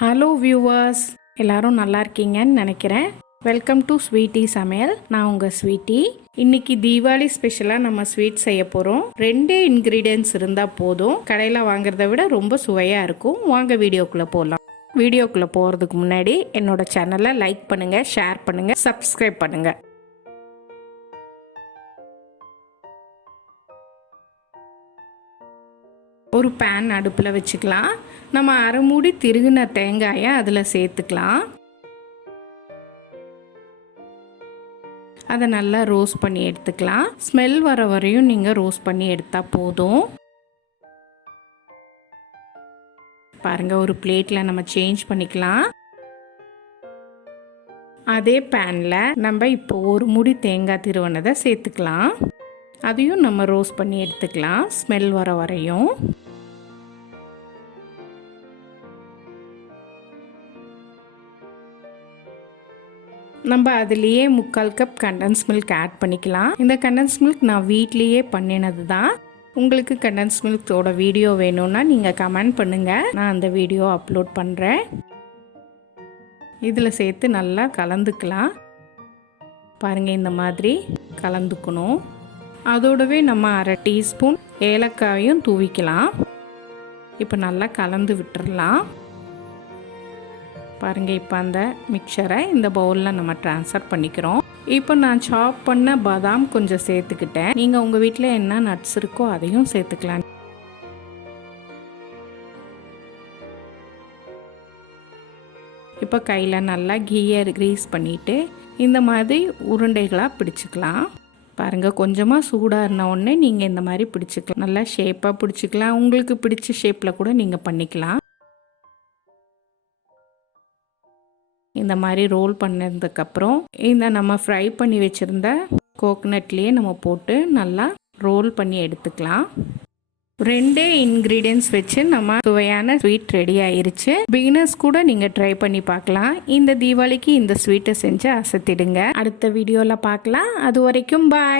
Hello viewers, எல்லாரும் நல்லா இருக்கீங்கன்னு நினைக்கிறேன். வெல்கம் டு ஸ்வீட்டி சமையல். நான் உங்கள் ஸ்வீட்டி. இன்னைக்கு தீபாவளி ஸ்பெஷலாக நம்ம ஸ்வீட் செய்ய போகிறோம். 2 இன்க்ரீடியன்ட்ஸ் இருந்தால் போதும். கடையில் வாங்குறத விட ரொம்ப சுவையாக இருக்கும். வாங்க வீடியோக்குள்ளே போகலாம். வீடியோக்குள்ளே போகிறதுக்கு முன்னாடி என்னோட சேனலை லைக் பண்ணுங்கள், ஷேர் பண்ணுங்கள், சப்ஸ்கிரைப் பண்ணுங்கள். ஒரு பேன் அடுப்பில் வச்சுக்கலாம். நம்ம அரை மூடி திருகின தேங்காயை அதில் சேர்த்துக்கலாம். அதை நல்லா ரோஸ்ட் பண்ணி எடுத்துக்கலாம். ஸ்மெல் வர வரையும் நீங்கள் ரோஸ்ட் பண்ணி எடுத்தால் போதும். பாருங்கள், ஒரு பிளேட்டில் நம்ம சேஞ்ச் பண்ணிக்கலாம். அதே பேனில் நம்ம இப்போ ஒரு மூடி தேங்காய் திருவனதை சேர்த்துக்கலாம். அதையும் நம்ம ரோஸ்ட் பண்ணி எடுத்துக்கலாம் ஸ்மெல் வர வரையும். நம்ம அதுலேயே 3/4 கப் கண்டென்ஸ் மில்க் ஆட் பண்ணிக்கலாம். இந்த கண்டென்ஸ் மில்க் நான் வீட்லேயே பண்ணினது தான். உங்களுக்கு கண்டென்ஸ் மில்கோட வீடியோ வேணும்னா நீங்கள் கமெண்ட் பண்ணுங்கள், நான் அந்த வீடியோ அப்லோட் பண்ணுறேன். இதில் சேர்த்து நல்லா கலந்துக்கலாம். பாருங்கள், இந்த மாதிரி கலந்துக்கணும். அதோடவே நம்ம அரை டீஸ்பூன் ஏலக்காயும் தூவிக்கலாம். இப்போ நல்லா கலந்து விட்டுறலாம். பாருங்கள், இப்போ அந்த மிக்சரை இந்த பவுலில் நம்ம ட்ரான்ஸ்ஃபர் பண்ணிக்கிறோம். இப்போ நான் சாப் பண்ண பாதாம் கொஞ்சம் சேர்த்துக்கிட்டேன். நீங்கள் உங்கள் வீட்டில் என்ன நட்ஸ் இருக்கோ அதையும் சேர்த்துக்கலாம். இப்போ கையில் நல்லா கீயை க்ரீஸ் பண்ணிவிட்டு இந்த மாதிரி உருண்டைகளாக பிடிச்சிக்கலாம். பாருங்கள், கொஞ்சமாக சூடாக இருந்த உடனே நீங்கள் இந்த மாதிரி பிடிச்சிக்கலாம். நல்லா ஷேப்பாக பிடிச்சிக்கலாம். உங்களுக்கு பிடிச்ச ஷேப்பில் கூட நீங்கள் பண்ணிக்கலாம். இந்த மாதிரி ரோல் பண்ணதுக்கப்புறம் இந்த நம்ம ஃப்ரை பண்ணி வச்சுருந்த கோகனட்லேயே நம்ம போட்டு நல்லா ரோல் பண்ணி எடுத்துக்கலாம். 2 இன்க்ரீடியன்ட்ஸ் வச்சு நம்ம சுவையான ஸ்வீட் ரெடி ஆயிருச்சு. பிகினர்ஸ் கூட நீங்கள் ட்ரை பண்ணி பார்க்கலாம். இந்த தீபாவளிக்கு இந்த ஸ்வீட்டை செஞ்சு அசத்திடுங்க. அடுத்த வீடியோவில் பார்க்கலாம். அது வரைக்கும் பாய்.